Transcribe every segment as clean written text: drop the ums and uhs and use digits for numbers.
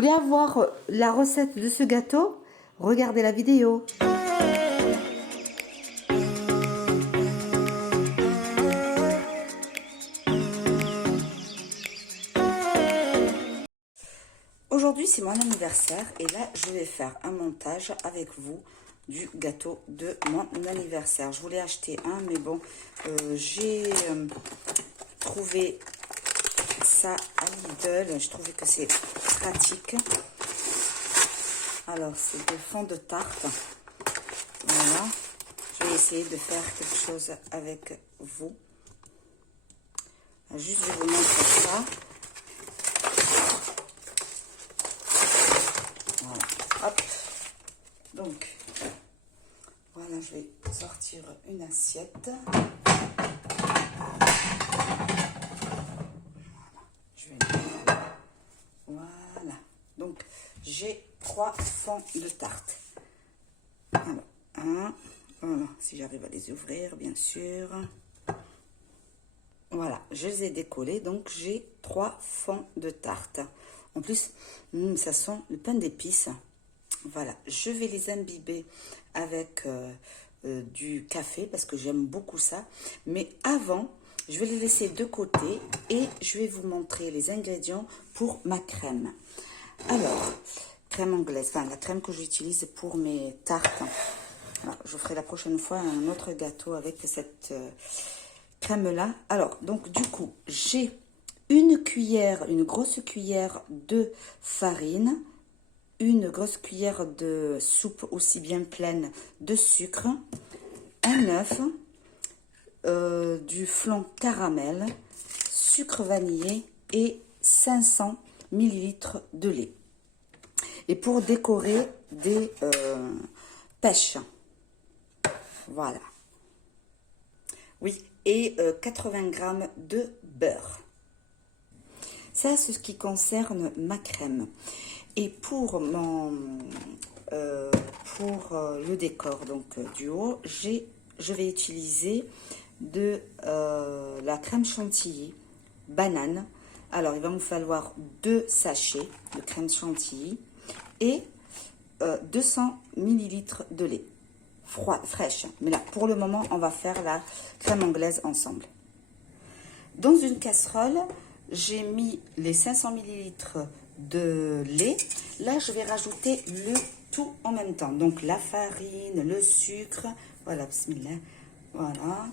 Vous voulez avoir la recette de ce gâteau? Regardez la vidéo. Aujourd'hui, c'est mon anniversaire et là, je vais faire un montage avec vous du gâteau de mon anniversaire. Je voulais acheter un, mais bon, j'ai trouvé ça à Lidl. Je trouvais que c'est pratique. Alors, c'est des fonds de tarte. Voilà. Je vais essayer de faire quelque chose avec vous. Juste, je vous montre ça. Voilà. Hop. Donc, voilà, je vais sortir une assiette. Voilà. Donc, j'ai 3 fonds de tarte. Alors, voilà, si j'arrive à les ouvrir, bien sûr. Voilà, je les ai décollés, donc j'ai 3 fonds de tarte. En plus, ça sent le pain d'épices. Voilà, je vais les imbiber avec du café parce que j'aime beaucoup ça. Mais avant, je vais les laisser de côté et je vais vous montrer les ingrédients pour ma crème. Alors, crème anglaise, enfin la crème que j'utilise pour mes tartes. Alors, je ferai la prochaine fois un autre gâteau avec cette crème-là. Alors, donc du coup, j'ai une cuillère, une grosse cuillère de farine, une grosse cuillère de soupe aussi bien pleine de sucre, un œuf, du flan caramel, sucre vanillé et 500 ml de lait. Et pour décorer des pêches. Voilà. Oui, et 80 g de beurre. Ça, c'est ce qui concerne ma crème. Et pour le décor donc du haut, je vais utiliser de la crème chantilly banane. Alors, il va me falloir 2 sachets de crème chantilly et 200 ml de lait fraîche. Mais là, pour le moment, on va faire la crème anglaise ensemble. Dans une casserole, j'ai mis les 500 ml de lait. Là, je vais rajouter le tout en même temps. Donc, la farine, le sucre. Voilà, bismillah. Voilà.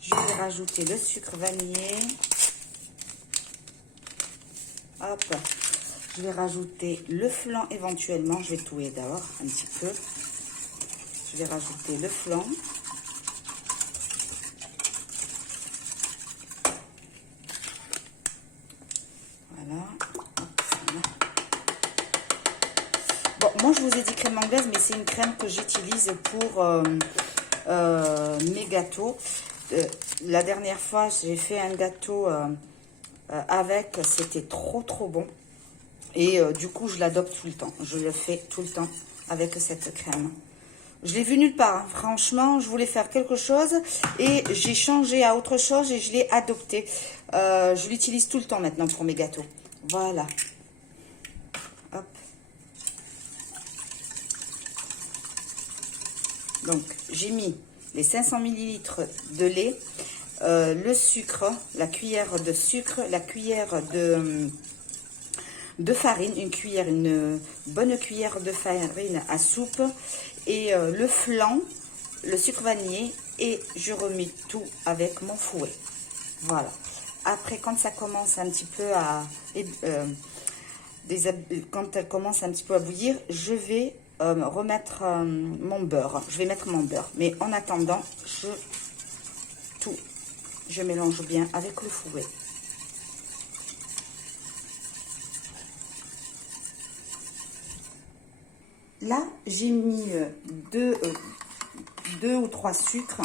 Je vais rajouter le sucre vanillé. Hop. Je vais rajouter le flan éventuellement. Je vais touiller d'abord un petit peu. Je vais rajouter le flan. Voilà. Bon, moi je vous ai dit crème anglaise, mais c'est une crème que j'utilise pour mes gâteaux. La dernière fois, j'ai fait un gâteau avec, c'était trop bon. Et du coup, je l'adopte tout le temps. Je le fais tout le temps avec cette crème. Je l'ai vu nulle part, hein. Franchement, je voulais faire quelque chose et j'ai changé à autre chose et je l'ai adopté. Je l'utilise tout le temps maintenant pour mes gâteaux. Voilà. Hop. Donc, j'ai mis les 500 ml de lait, le sucre, la cuillère de sucre, la cuillère de farine, une bonne cuillère de farine à soupe et le flan, le sucre vanillé et je remets tout avec mon fouet. Voilà. Après, quand ça commence un petit peu quand elle commence un petit peu à bouillir, je vais remettre mon beurre. Je vais mettre mon beurre. Mais en attendant, je mélange bien avec le fouet. Là, j'ai mis deux ou 3 sucres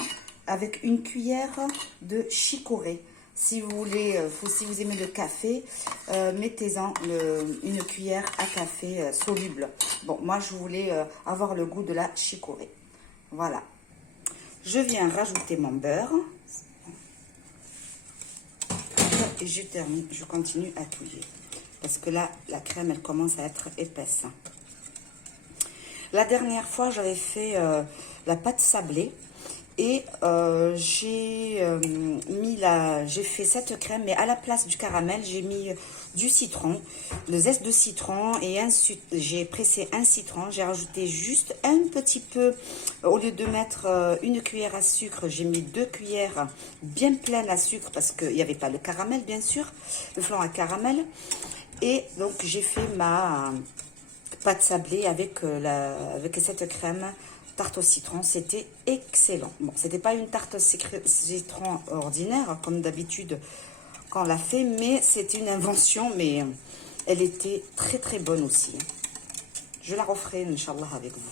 avec une cuillère de chicorée. Si vous voulez, si vous aimez le café, mettez-en une cuillère à café soluble. Bon, moi, je voulais avoir le goût de la chicorée. Voilà. Je viens rajouter mon beurre. Et je termine, je continue à touiller. parce que là, la crème, elle commence à être épaisse. La dernière fois, j'avais fait la pâte sablée et j'ai fait cette crème, mais à la place du caramel, j'ai mis du citron, le zeste de citron et j'ai pressé un citron. J'ai rajouté juste un petit peu, au lieu de mettre une cuillère à sucre, j'ai mis 2 cuillères bien pleines à sucre parce qu'il n'y avait pas le caramel, bien sûr, le flan à caramel. Et donc, j'ai fait ma pâte sablée avec cette crème tarte au citron. C'était excellent. Bon, c'était pas une tarte citron ordinaire comme d'habitude quand on l'a fait, mais c'était une invention, mais elle était très très bonne aussi. Je la referai, Inch'Allah, avec vous.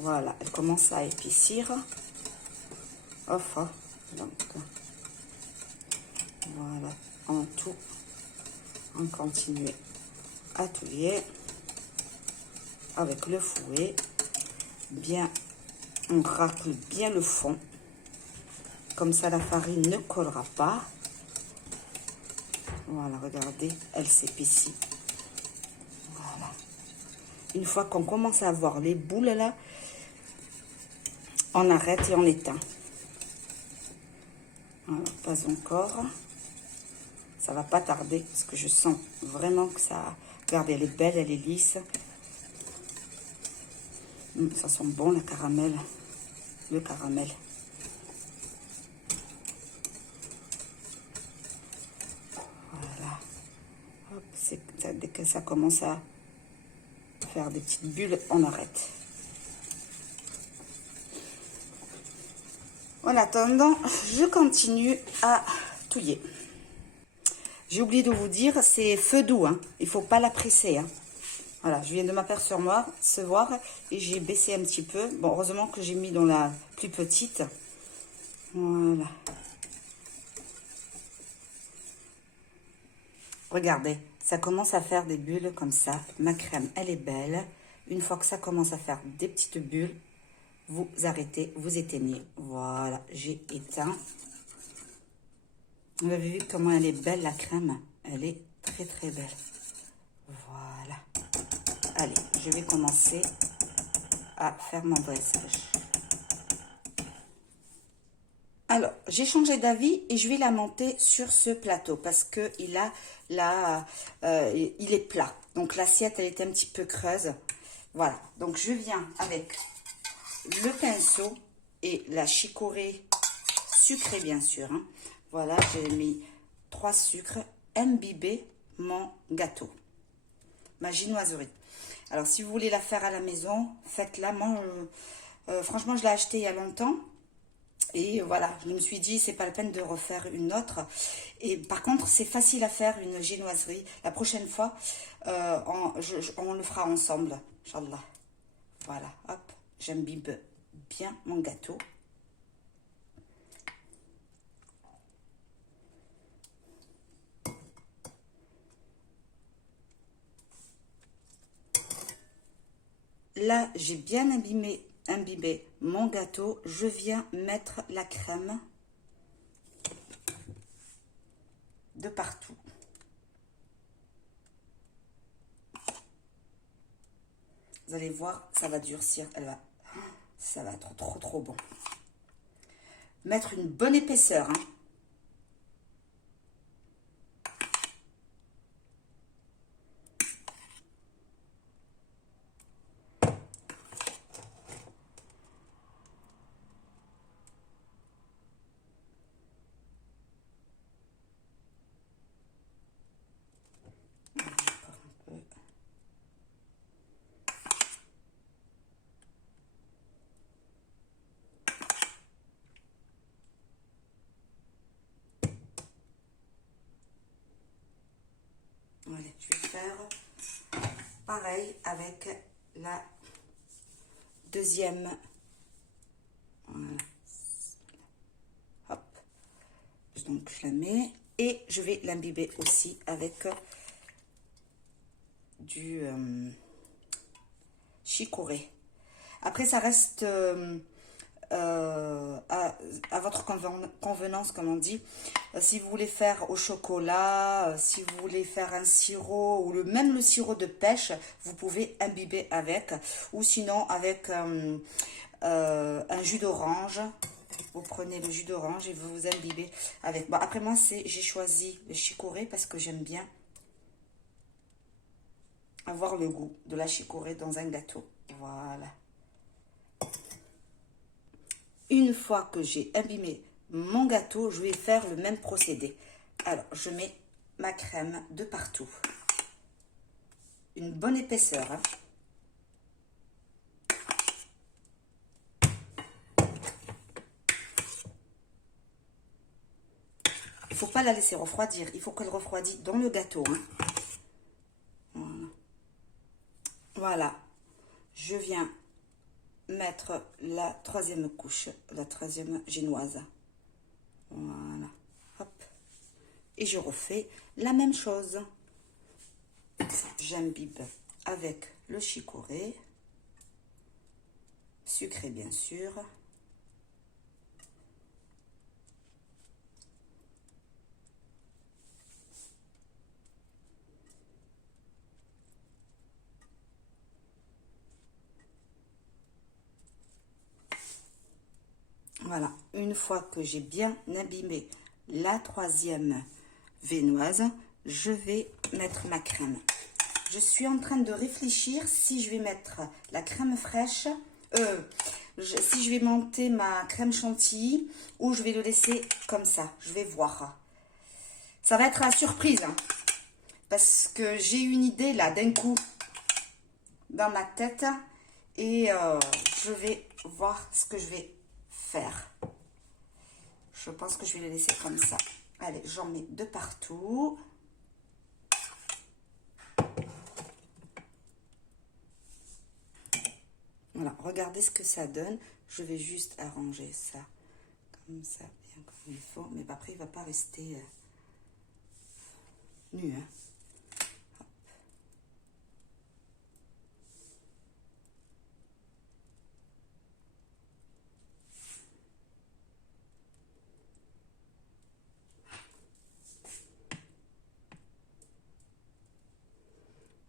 Voilà, elle commence à épaissir. Enfin, donc voilà, en tout, on continue à touiller avec le fouet. Bien, on racle bien le fond. Comme ça, la farine ne collera pas. Voilà, regardez, elle s'épaissit. Voilà. Une fois qu'on commence à avoir les boules là, on arrête et on éteint. Voilà, pas encore. Ça va pas tarder parce que je sens vraiment que ça... Regardez, elle est belle, elle est lisse. Ça sent bon, le caramel. Le caramel. Voilà. Hop, dès que ça commence à faire des petites bulles, on arrête. En attendant, je continue à touiller. J'ai oublié de vous dire, c'est feu doux, hein. Il ne faut pas la presser, hein. Voilà, je viens de m'apercevoir et j'ai baissé un petit peu. Bon, heureusement que j'ai mis dans la plus petite. Voilà. Regardez, ça commence à faire des bulles comme ça. Ma crème, elle est belle. Une fois que ça commence à faire des petites bulles, vous arrêtez, vous éteignez. Voilà, j'ai éteint. Vous avez vu comment elle est belle, la crème? Elle est très très belle. Voilà. Allez, je vais commencer à faire mon dressage. Alors, j'ai changé d'avis et je vais la monter sur ce plateau parce que il est plat. Donc, l'assiette, elle est un petit peu creuse. Voilà. Donc, je viens avec le pinceau et la chicorée sucrée, bien sûr, hein. Voilà, j'ai mis 3 sucres, imbibé mon gâteau, ma genoiserie. Alors, si vous voulez la faire à la maison, faites-la. Moi, franchement, je l'ai acheté il y a longtemps. Et voilà, je me suis dit, c'est pas la peine de refaire une autre. Et par contre, c'est facile à faire, une génoiserie. La prochaine fois, on le fera ensemble, Inch'Allah. Voilà, hop, j'imbibe bien mon gâteau. Là, j'ai bien imbibé mon gâteau. Je viens mettre la crème de partout. Vous allez voir, ça va durcir. Ça va être trop, trop bon. Mettre une bonne épaisseur, hein. Allez, je vais faire pareil avec la deuxième. Voilà. Hop. Donc, je la mets et je vais l'imbiber aussi avec du chicorée. Après, ça reste à votre convenance, comme on dit. Si vous voulez faire au chocolat, si vous voulez faire un sirop, ou même le sirop de pêche, vous pouvez imbiber avec. Ou sinon avec un jus d'orange. Vous prenez le jus d'orange et vous vous imbibez avec. Bon, après moi, j'ai choisi le chicorée parce que j'aime bien avoir le goût de la chicorée dans un gâteau. Voilà. Une fois que j'ai imbibé mon gâteau, je vais faire le même procédé. Alors, je mets ma crème de partout. Une bonne épaisseur, hein. Il ne faut pas la laisser refroidir. Il faut qu'elle refroidisse dans le gâteau, hein. Voilà. Voilà. Je viens mettre la troisième couche, la troisième génoise. Voilà. Hop. Et je refais la même chose. J'imbibe avec le chicorée, sucré bien sûr. Voilà, une fois que j'ai bien imbibé la troisième viennoise, je vais mettre ma crème. Je suis en train de réfléchir si je vais mettre la crème fraîche, si je vais monter ma crème chantilly ou je vais le laisser comme ça. Je vais voir. Ça va être la surprise, hein, parce que j'ai une idée là d'un coup dans ma tête et je vais voir ce que je vais faire. Je pense que je vais le laisser comme ça. Allez, j'en mets de partout. Voilà, regardez ce que ça donne. Je vais juste arranger ça comme ça, bien comme il faut. Mais après, il ne va pas rester nu, hein.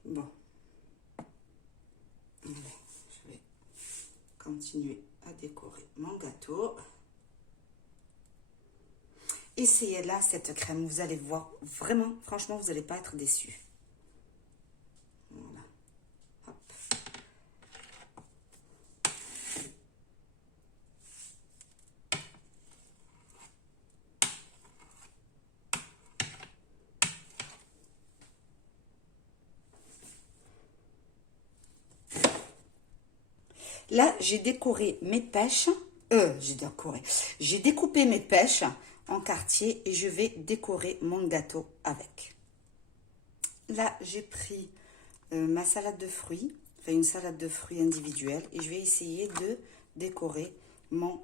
Bon. Allez, je vais continuer à décorer mon gâteau. Essayez là cette crème, vous allez voir, vraiment, franchement, vous n'allez pas être déçus. Voilà. Hop. Là, j'ai décoré mes pêches. J'ai découpé mes pêches en quartier et je vais décorer mon gâteau avec. Là, j'ai pris ma salade de fruits, enfin une salade de fruits individuelle, et je vais essayer de décorer mon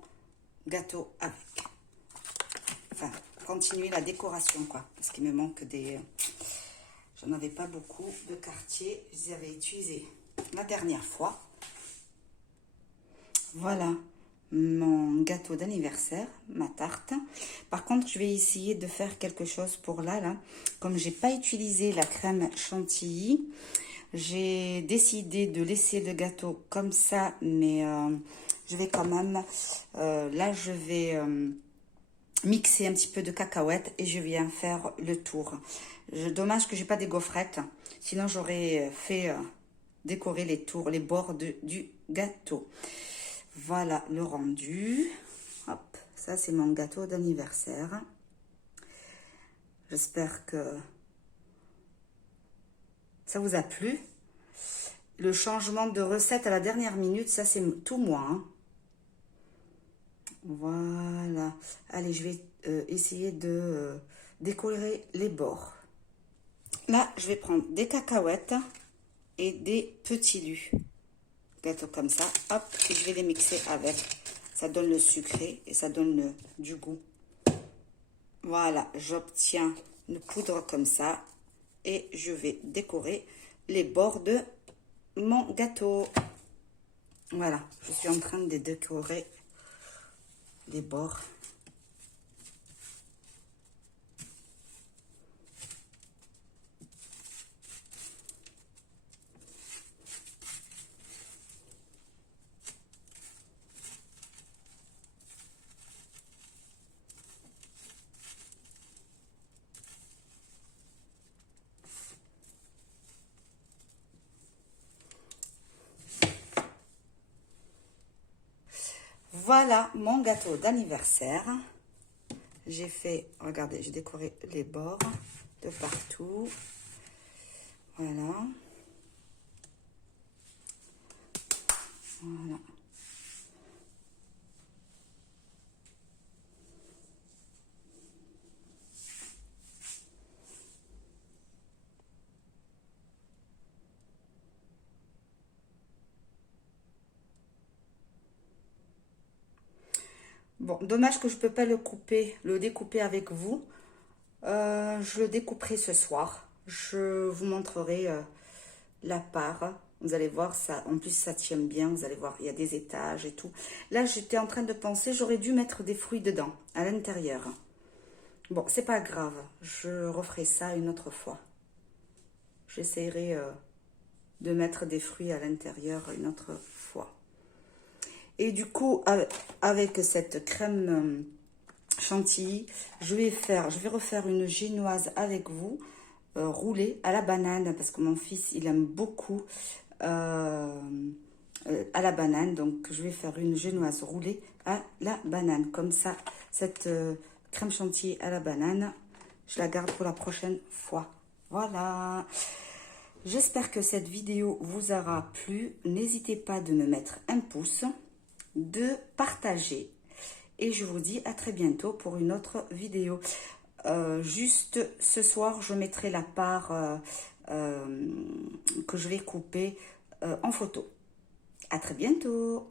gâteau avec. Enfin, continuer la décoration, quoi, parce qu'il me manque des... J'en avais pas beaucoup de quartier, je les avais utilisés la dernière fois. Voilà mon gâteau d'anniversaire, ma tarte. Par contre, je vais essayer de faire quelque chose pour là. Comme j'ai pas utilisé la crème chantilly, j'ai décidé de laisser le gâteau comme ça, mais je vais quand même, là je vais mixer un petit peu de cacahuètes et je viens faire le tour. Dommage que j'ai pas des gaufrettes, sinon j'aurais fait décorer les tours, les bords du gâteau. Voilà le rendu. Hop, ça c'est mon gâteau d'anniversaire. J'espère que ça vous a plu. Le changement de recette à la dernière minute, ça c'est tout moi, hein. Voilà. Allez, je vais essayer de décorer les bords. Là, je vais prendre des cacahuètes et des petits lus. Gâteau comme ça, hop, et je vais les mixer avec. Ça donne le sucré et ça donne du goût. Voilà, j'obtiens une poudre comme ça et je vais décorer les bords de mon gâteau. Voilà, je suis en train de décorer les bords. Voilà mon gâteau d'anniversaire. J'ai fait, regardez, j'ai décoré les bords de partout. Voilà. Voilà. Bon, dommage que je ne peux pas le couper, le découper avec vous. Je le découperai ce soir. Je vous montrerai la part. Vous allez voir, ça, en plus ça tient bien. Vous allez voir, il y a des étages et tout. Là, j'étais en train de penser, j'aurais dû mettre des fruits dedans, à l'intérieur. Bon, c'est pas grave. Je referai ça une autre fois. J'essaierai de mettre des fruits à l'intérieur une autre fois. Et du coup, avec cette crème chantilly, je vais refaire une génoise avec vous, roulée à la banane, parce que mon fils, il aime beaucoup à la banane. Donc, je vais faire une génoise roulée à la banane. Comme ça, cette crème chantilly à la banane, je la garde pour la prochaine fois. Voilà. J'espère que cette vidéo vous aura plu. N'hésitez pas de me mettre un pouce, de partager. Et je vous dis à très bientôt pour une autre vidéo. Juste ce soir, je mettrai la part que je vais couper en photo. À très bientôt.